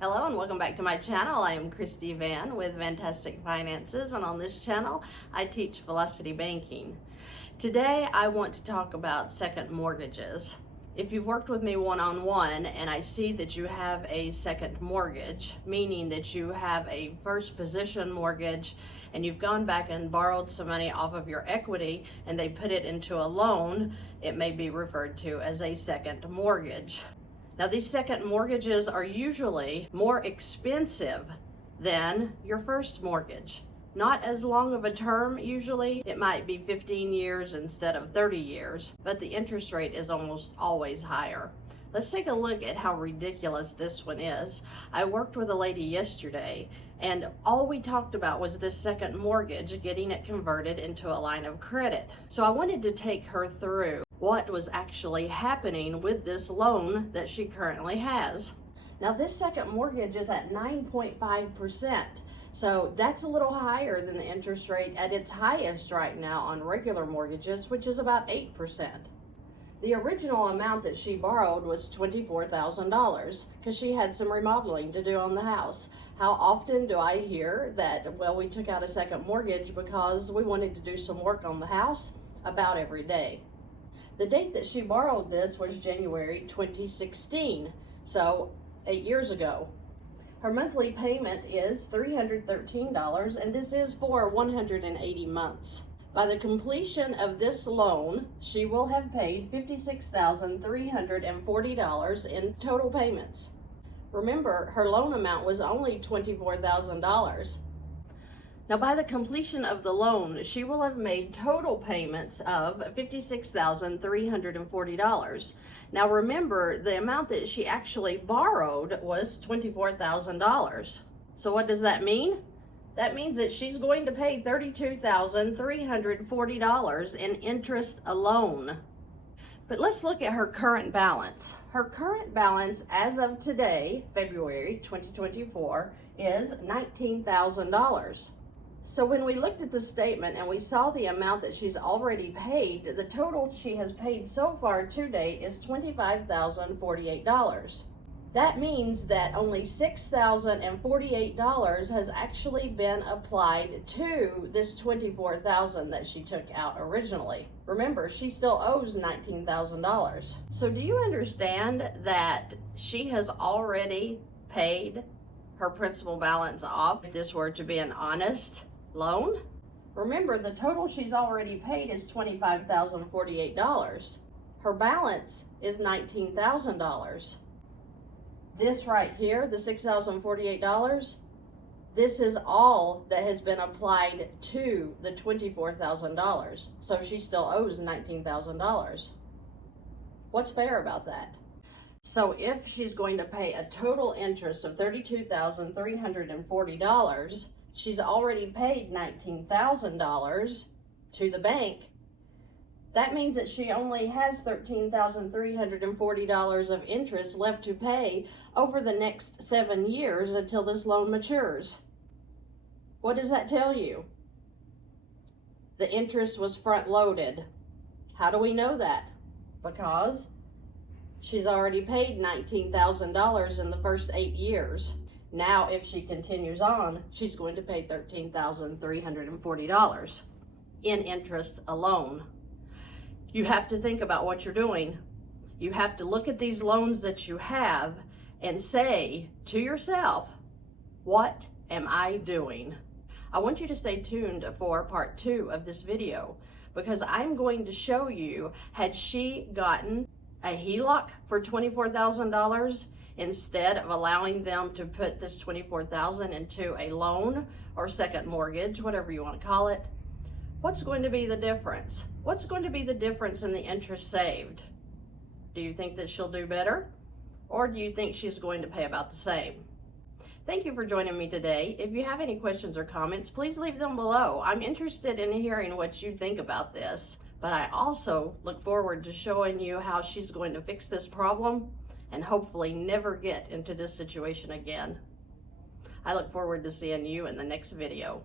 Hello and welcome back to my channel. I am Christy Vann with VANNtastic Finances, and on this channel I teach velocity banking. Today I want to talk about second mortgages. If you've worked with me one-on-one and I see that you have a second mortgage, meaning that you have a first position mortgage and you've gone back and borrowed some money off of your equity and they put it into a loan, it may be referred to as a second mortgage. Now, these second mortgages are usually more expensive than your first mortgage. Not as long of a term usually. It might be 15 years instead of 30 years, but the interest rate is almost always higher. Let's take a look at how ridiculous this one is. I worked with a lady yesterday, and all we talked about was this second mortgage, getting it converted into a line of credit. So I wanted to take her through what was actually happening with this loan that she currently has. Now, this second mortgage is at 9.5%. So that's a little higher than the interest rate at its highest right now on regular mortgages, which is about 8%. The original amount that she borrowed was $24,000 because she had some remodeling to do on the house. How often do I hear that, well, we took out a second mortgage because we wanted to do some work on the house? About every day. The date that she borrowed this was January 2016, so 8 years ago. Her monthly payment is $313, and this is for 180 months. By the completion of this loan, she will have paid $56,340 in total payments. Remember, her loan amount was only $24,000. Now, by the completion of the loan, she will have made total payments of $56,340. Now, remember, the amount that she actually borrowed was $24,000. So what does that mean? That means that she's going to pay $32,340 in interest alone. But let's look at her current balance. Her current balance as of today, February 2024, is $19,000. So when we looked at the statement and we saw the amount that she's already paid, the total she has paid so far to date is $25,048. That means that only $6,048 has actually been applied to this $24,000 that she took out originally. Remember, she still owes $19,000. So do you understand that she has already paid her principal balance off if this were to be an honest loan? Remember, the total she's already paid is $25,048. Her balance is $19,000. This right here, the $6,048, this is all that has been applied to the $24,000. So she still owes $19,000. What's fair about that? So if she's going to pay a total interest of $32,340, she's already paid $19,000 to the bank. That means that she only has $13,340 of interest left to pay over the next 7 years until this loan matures. What does that tell you? The interest was front-loaded. How do we know that? Because she's already paid $19,000 in the first 8 years. Now, if she continues on, she's going to pay $13,340 in interest alone. You have to think about what you're doing. You have to look at these loans that you have and say to yourself, what am I doing? I want you to stay tuned for part 2 of this video, because I'm going to show you, had she gotten a HELOC for $24,000 instead of allowing them to put this $24,000 into a loan or second mortgage, whatever you want to call it, what's going to be the difference? What's going to be the difference in the interest saved? Do you think that she'll do better? Or do you think she's going to pay about the same? Thank you for joining me today. If you have any questions or comments, please leave them below. I'm interested in hearing what you think about this. But I also look forward to showing you how she's going to fix this problem and hopefully never get into this situation again. I look forward to seeing you in the next video.